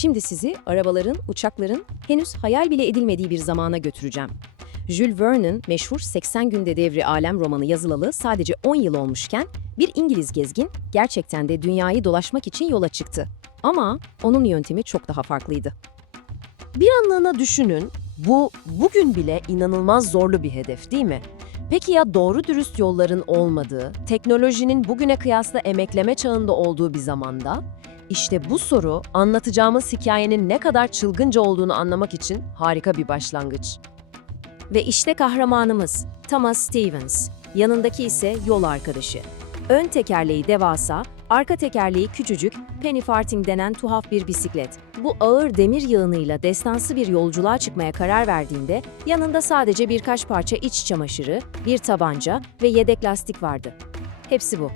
Şimdi sizi arabaların, uçakların henüz hayal bile edilmediği bir zamana götüreceğim. Jules Verne'in meşhur 80 Günde Devri Alem romanı yazılalı sadece 10 yıl olmuşken bir İngiliz gezgin gerçekten de dünyayı dolaşmak için yola çıktı. Ama onun yöntemi çok daha farklıydı. Bir anlığına düşünün, bu bugün bile inanılmaz zorlu bir hedef değil mi? Peki ya doğru dürüst yolların olmadığı, teknolojinin bugüne kıyasla emekleme çağında olduğu bir zamanda? İşte bu soru anlatacağımız hikayenin ne kadar çılgınca olduğunu anlamak için harika bir başlangıç. Ve işte kahramanımız Thomas Stevens. Yanındaki ise yol arkadaşı. Ön tekerleği devasa, arka tekerleği küçücük, penny farthing denen tuhaf bir bisiklet. Bu ağır demir yığınıyla destansı bir yolculuğa çıkmaya karar verdiğinde yanında sadece birkaç parça iç çamaşırı, bir tabanca ve yedek lastik vardı. Hepsi bu.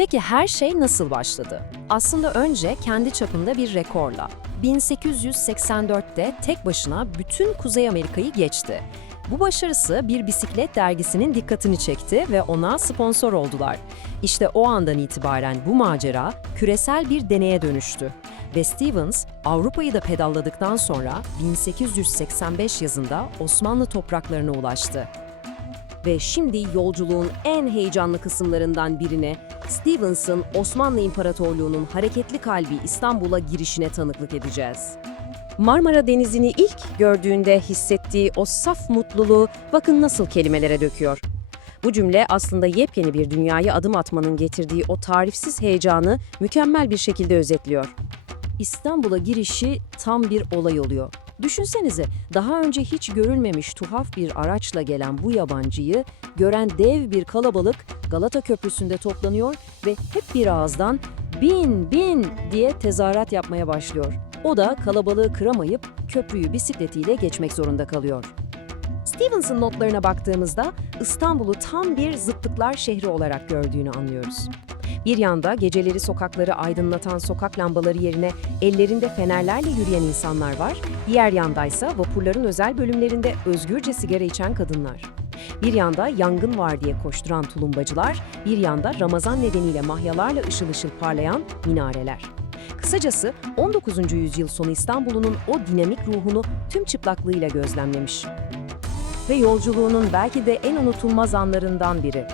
Peki her şey nasıl başladı? Aslında önce kendi çapında bir rekorla. 1884'te tek başına bütün Kuzey Amerika'yı geçti. Bu başarısı bir bisiklet dergisinin dikkatini çekti ve ona sponsor oldular. İşte o andan itibaren bu macera küresel bir deneye dönüştü. Ve Stevens, Avrupa'yı da pedalladıktan sonra 1885 yazında Osmanlı topraklarına ulaştı. Ve şimdi yolculuğun en heyecanlı kısımlarından birine Stevens'ın Osmanlı İmparatorluğu'nun hareketli kalbi İstanbul'a girişine tanıklık edeceğiz. Marmara Denizi'ni ilk gördüğünde hissettiği o saf mutluluğu bakın nasıl kelimelere döküyor. Bu cümle aslında yepyeni bir dünyaya adım atmanın getirdiği o tarifsiz heyecanı mükemmel bir şekilde özetliyor. İstanbul'a girişi tam bir olay oluyor. Düşünsenize, daha önce hiç görülmemiş tuhaf bir araçla gelen bu yabancıyı gören dev bir kalabalık Galata Köprüsü'nde toplanıyor ve hep bir ağızdan bin bin diye tezahürat yapmaya başlıyor. O da kalabalığı kıramayıp köprüyü bisikletiyle geçmek zorunda kalıyor. Stevens'ın notlarına baktığımızda İstanbul'u tam bir zıtlıklar şehri olarak gördüğünü anlıyoruz. Bir yanda geceleri sokakları aydınlatan sokak lambaları yerine ellerinde fenerlerle yürüyen insanlar var, diğer yandaysa vapurların özel bölümlerinde özgürce sigara içen kadınlar. Bir yanda yangın var diye koşturan tulumbacılar, bir yanda Ramazan nedeniyle mahyalarla ışıl ışıl parlayan minareler. Kısacası 19. yüzyıl sonu İstanbul'un o dinamik ruhunu tüm çıplaklığıyla gözlemlemiş. Ve yolculuğunun belki de en unutulmaz anlarından biri.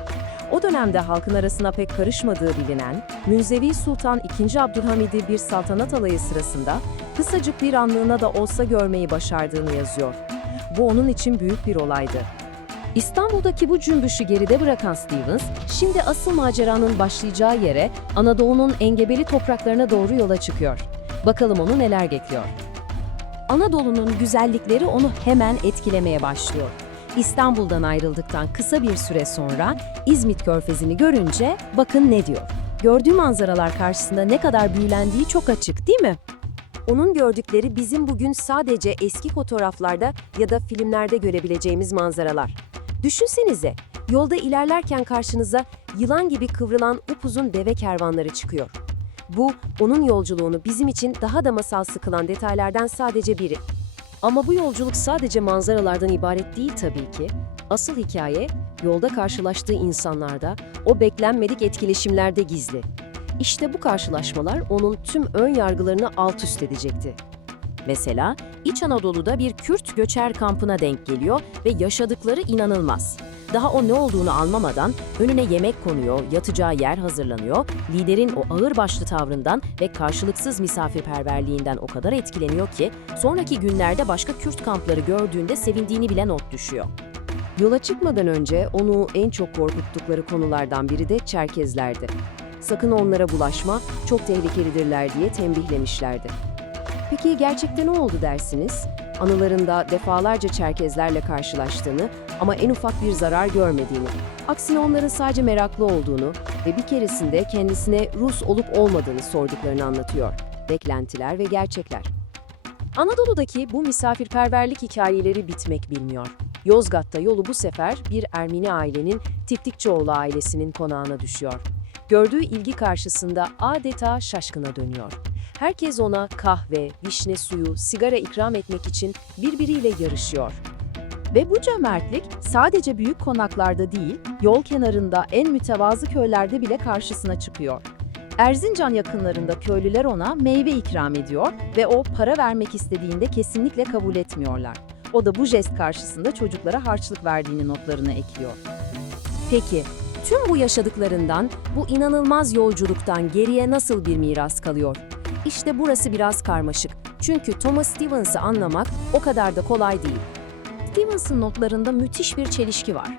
O dönemde halkın arasına pek karışmadığı bilinen, Münzevi Sultan II. Abdülhamid'i bir saltanat alayı sırasında kısacık bir anlığına da olsa görmeyi başardığını yazıyor. Bu onun için büyük bir olaydı. İstanbul'daki bu cümbüşü geride bırakan Stevens, şimdi asıl maceranın başlayacağı yere Anadolu'nun engebeli topraklarına doğru yola çıkıyor. Bakalım onu neler bekliyor. Anadolu'nun güzellikleri onu hemen etkilemeye başlıyor. İstanbul'dan ayrıldıktan kısa bir süre sonra İzmit Körfezi'ni görünce bakın ne diyor. Gördüğü manzaralar karşısında ne kadar büyülendiği çok açık değil mi? Onun gördükleri bizim bugün sadece eski fotoğraflarda ya da filmlerde görebileceğimiz manzaralar. Düşünsenize, yolda ilerlerken karşınıza yılan gibi kıvrılan upuzun deve kervanları çıkıyor. Bu, onun yolculuğunu bizim için daha da masalsı kılan detaylardan sadece biri. Ama bu yolculuk sadece manzaralardan ibaret değil tabii ki. Asıl hikaye, yolda karşılaştığı insanlarda, o beklenmedik etkileşimlerde gizli. İşte bu karşılaşmalar onun tüm ön yargılarını alt üst edecekti. Mesela İç Anadolu'da bir Kürt göçer kampına denk geliyor ve yaşadıkları inanılmaz. Daha o ne olduğunu anlamadan önüne yemek konuyor, yatacağı yer hazırlanıyor, liderin o ağırbaşlı tavrından ve karşılıksız misafirperverliğinden o kadar etkileniyor ki sonraki günlerde başka Kürt kampları gördüğünde sevindiğini bile not düşüyor. Yola çıkmadan önce onu en çok korkuttukları konulardan biri de Çerkezlerdi. Sakın onlara bulaşma, çok tehlikelidirler diye tembihlemişlerdi. Peki gerçekten ne oldu dersiniz? Anılarında defalarca Çerkezlerle karşılaştığını ama en ufak bir zarar görmediğini, aksine onların sadece meraklı olduğunu ve bir keresinde kendisine Rus olup olmadığını sorduklarını anlatıyor. Beklentiler ve gerçekler. Anadolu'daki bu misafirperverlik hikayeleri bitmek bilmiyor. Yozgat'ta yolu bu sefer bir Ermeni ailenin Tiptikçioğlu ailesinin konağına düşüyor. Gördüğü ilgi karşısında adeta şaşkına dönüyor. Herkes ona kahve, vişne suyu, sigara ikram etmek için birbiriyle yarışıyor. Ve bu cömertlik sadece büyük konaklarda değil, yol kenarında en mütevazı köylerde bile karşısına çıkıyor. Erzincan yakınlarında köylüler ona meyve ikram ediyor ve o para vermek istediğinde kesinlikle kabul etmiyorlar. O da bu jest karşısında çocuklara harçlık verdiğini notlarına ekliyor. Peki, tüm bu yaşadıklarından, bu inanılmaz yolculuktan geriye nasıl bir miras kalıyor? İşte burası biraz karmaşık. Çünkü Thomas Stevens'ı anlamak o kadar da kolay değil. Stevens'ın notlarında müthiş bir çelişki var.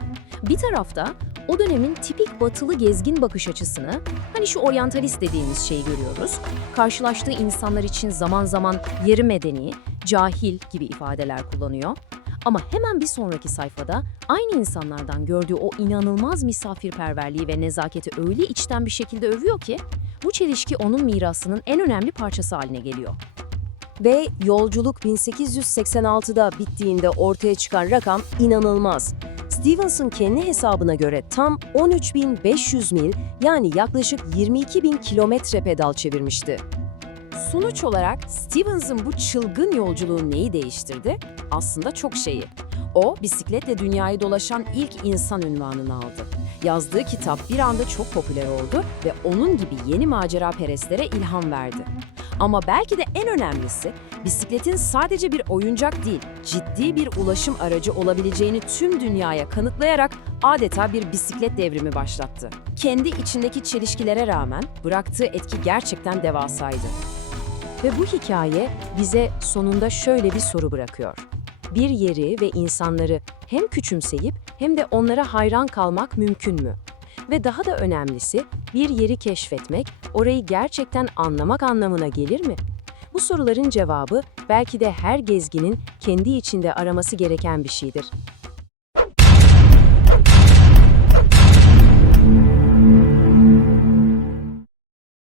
Bir tarafta o dönemin tipik batılı gezgin bakış açısını, hani şu oryantalist dediğimiz şeyi görüyoruz. Karşılaştığı insanlar için zaman zaman yarı medeni, cahil gibi ifadeler kullanıyor. Ama hemen bir sonraki sayfada aynı insanlardan gördüğü o inanılmaz misafirperverliği ve nezaketi öyle içten bir şekilde övüyor ki bu çelişki onun mirasının en önemli parçası haline geliyor. Ve yolculuk 1886'da bittiğinde ortaya çıkan rakam inanılmaz. Stevenson kendi hesabına göre tam 13.500 mil yani yaklaşık 22.000 kilometre pedal çevirmişti. Sonuç olarak Stevenson bu çılgın yolculuğun neyi değiştirdi? Aslında çok şeyi. O, bisikletle dünyayı dolaşan ilk insan ünvanını aldı. Yazdığı kitap bir anda çok popüler oldu ve onun gibi yeni macera perestlere ilham verdi. Ama belki de en önemlisi, bisikletin sadece bir oyuncak değil, ciddi bir ulaşım aracı olabileceğini tüm dünyaya kanıtlayarak adeta bir bisiklet devrimi başlattı. Kendi içindeki çelişkilere rağmen bıraktığı etki gerçekten devasaydı. Ve bu hikaye bize sonunda şöyle bir soru bırakıyor. Bir yeri ve insanları hem küçümseyip hem de onlara hayran kalmak mümkün mü? Ve daha da önemlisi bir yeri keşfetmek, orayı gerçekten anlamak anlamına gelir mi? Bu soruların cevabı belki de her gezginin kendi içinde araması gereken bir şeydir.